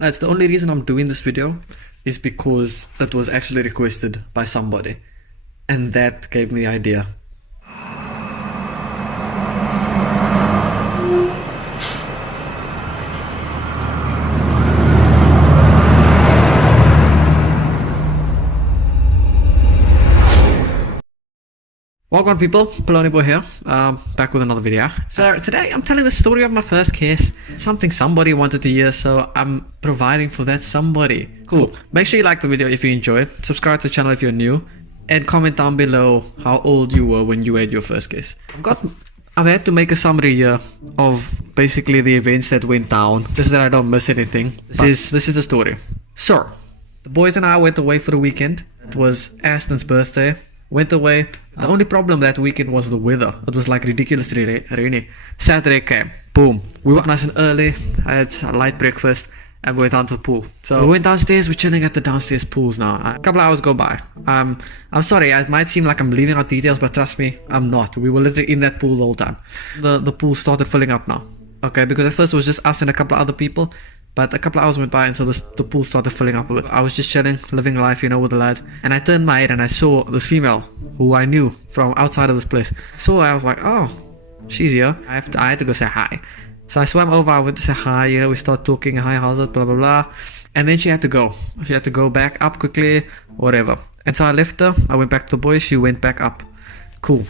That's the only reason I'm doing this video is because it was actually requested by somebody, and that gave me the idea. Welcome people, Poloni Boy here, back with another video. So today I'm telling the story of my first kiss, something somebody wanted to hear, so I'm providing for that somebody. Cool. Make sure you like the video if you enjoy, subscribe to the channel if you're new, and comment down below how old you were when you had your first kiss. I've had to make a summary here of basically the events that went down, just that I don't miss anything. This is the story. So, the boys and I went away for the weekend. It was Aston's birthday. Went away. The only problem that weekend was the weather. It was like ridiculously rainy. Saturday came. Boom. We were nice and early. I had a light breakfast and we went down to the pool. So we went downstairs. We're chilling at the downstairs pools now. A couple of hours go by. I'm sorry. It might seem like I'm leaving out details, but trust me, I'm not. We were literally in that pool the whole time. The pool started filling up now. Okay, because at first it was just us and a couple of other people. But a couple of hours went by and so the pool started filling up a bit. I was just chilling, living life, you know, with the lads. And I turned my head and I saw this female who I knew from outside of this place. So I was like, oh, she's here. I had to go say hi. So I swam over, I went to say hi, you know, we started talking, hi, how's it, blah, blah, blah. And then she had to go. She had to go back up quickly, whatever. And so I left her, I went back to the boys, she went back up. Cool.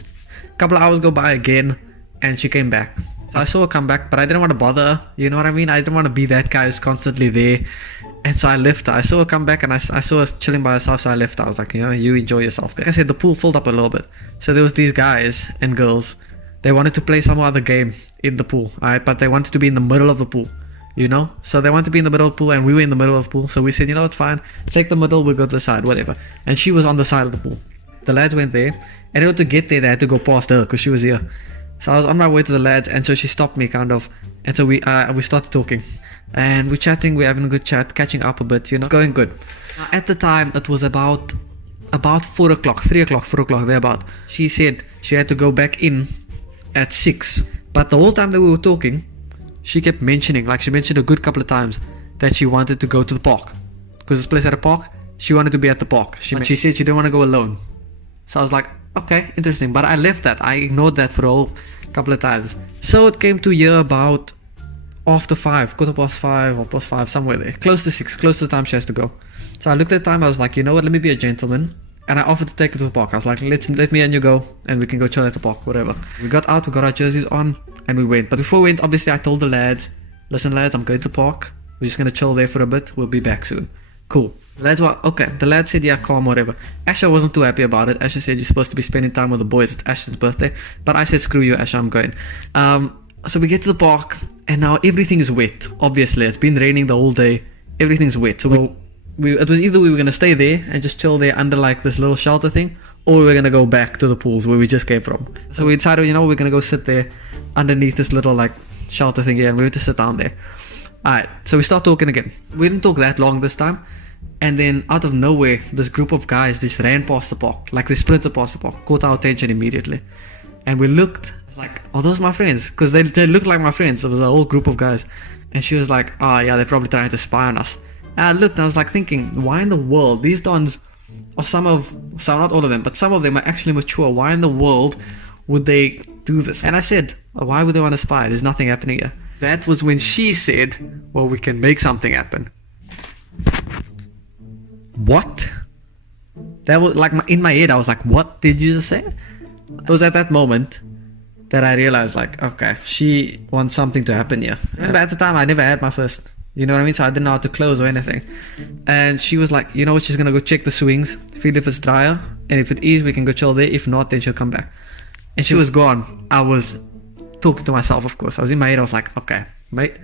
A couple of hours go by again and she came back. So I saw her come back, but I didn't want to bother her, you know what I mean? I didn't want to be that guy who's constantly there. And so I left her. I saw her come back and I saw her chilling by herself, so I left her. I was like, you know, you enjoy yourself. Like I said, the pool filled up a little bit. So there was these guys and girls. They wanted to play some other game in the pool, alright? But they wanted to be in the middle of the pool, you know? So they wanted to be in the middle of the pool and we were in the middle of the pool. So we said, you know what, fine. Take the middle, we'll go to the side, whatever. And she was on the side of the pool. The lads went there. And in order to get there, they had to go past her because she was here. So I was on my way to the lads and so she stopped me kind of, and so we started talking and we're chatting, we're having a good chat, catching up a bit, you know, it's going good. At the time it was about 4 o'clock, 3 o'clock, 4 o'clock, thereabout. She said she had to go back in at 6, but the whole time that we were talking, she kept mentioning, like she mentioned a good couple of times that she wanted to go to the park because this place had a park. She wanted to be at the park. She said she didn't want to go alone. So I was like, okay, interesting. But I left that. I ignored that for a whole couple of times. So it came to year about after 5, quarter past 5 or past 5, somewhere there. Close to 6, close to the time she has to go. So I looked at the time, I was like, you know what, let me be a gentleman. And I offered to take her to the park. I was like, let me and you go and we can go chill at the park, whatever. We got out, we got our jerseys on and we went. But before we went, obviously I told the lads, listen lads, I'm going to the park. We're just going to chill there for a bit. We'll be back soon. Cool. Lads were okay. The lad said, yeah, calm, whatever. Asha wasn't too happy about it. Asha said, you're supposed to be spending time with the boys. It's Asha's birthday. But I said, screw you, Asha, I'm going. So we get to the park, and now everything is wet. Obviously, it's been raining the whole day. Everything's wet. So it was either we were going to stay there and just chill there under like this little shelter thing, or we were going to go back to the pools where we just came from. So we decided, you know, we're going to go sit there underneath this little like shelter thing here, and we went to sit down there. Alright, so we start talking again. We didn't talk that long this time. And then out of nowhere, this group of guys just ran past the park, like they sprinted past the park, caught our attention immediately. And we looked, like, oh, those are my friends, because they looked like my friends. It was a whole group of guys. And she was like, oh yeah, they're probably trying to spy on us. And I looked and I was like thinking, why in the world, these dons are some, not all of them, but some of them are actually mature. Why in the world would they do this? And I said, oh, why would they want to spy? There's nothing happening here. That was when she said, well, we can make something happen. What? That was like in my head. I was like, what did you just say? It was at that moment that I realized, like, okay, she wants something to happen here. Remember at the time I never had my first, you know what I mean? So I didn't know how to close or anything. And she was like, you know what, she's gonna go check the swings, feel if it's drier, and if it is, we can go chill there. If not, then she'll come back. And she was gone. I was talking to myself, of course. I was in my head. I was like, okay, mate,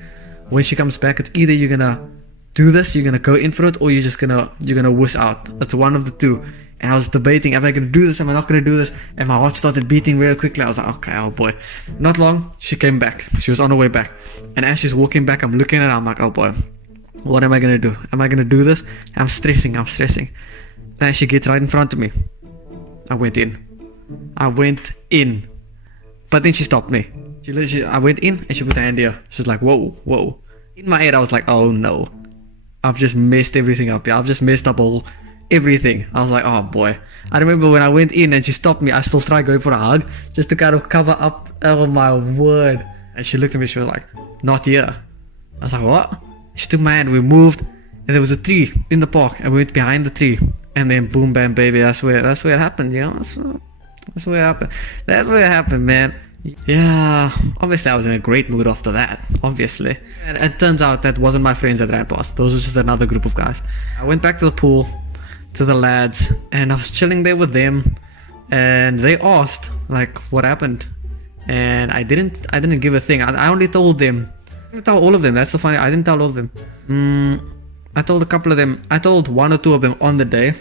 when she comes back, it's either you're gonna do this, you're gonna go in for it, or you're gonna wuss out. That's one of the two. And I was debating, am I gonna do this, am I not gonna do this? And my heart started beating very quickly. I was like, okay, oh boy. Not long, she came back. She was on her way back. And as she's walking back, I'm looking at her, I'm like, oh boy, what am I gonna do? Am I gonna do this? I'm stressing. Then she gets right in front of me. I went in. But then she stopped me. I went in and she put her hand here. She's like, whoa. In my head, I was like, oh no. I've just messed everything up. Yeah, I've just messed up everything. I was like, oh boy. I remember when I went in and she stopped me, I still tried going for a hug just to kind of cover up. Oh my word. And she looked at me, she was like, not here. I was like, what? She took my hand, we moved, and there was a tree in the park, and we went behind the tree, and then boom, bam, baby, that's where it happened, you know? That's where it happened. That's where it happened, man. Yeah, obviously I was in a great mood after that, obviously. And it turns out that wasn't my friends that ran past. Those were just another group of guys. I went back to the pool, to the lads, and I was chilling there with them, and they asked, like, what happened? And I didn't give a thing. I only told them. I didn't tell all of them, that's the funny, I didn't tell all of them. I told a couple of them, I told one or two of them on the day,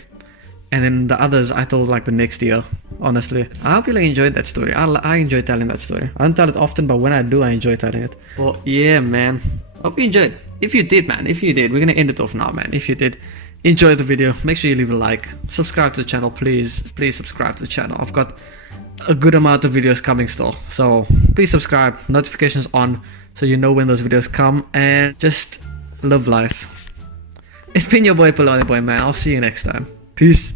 and then the others I told like the next year, honestly. I hope you enjoyed that story. I enjoy telling that story. I don't tell it often, but when I do, I enjoy telling it. Well, yeah, man. Hope you enjoyed. If you did, man, if you did, we're gonna end it off now, man. If you did enjoy the video, make sure you leave a like. Subscribe to the channel, please. Please subscribe to the channel. I've got a good amount of videos coming still. So please subscribe, notifications on, so you know when those videos come, and just live life. It's been your boy Poloniboy, man. I'll see you next time. Peace.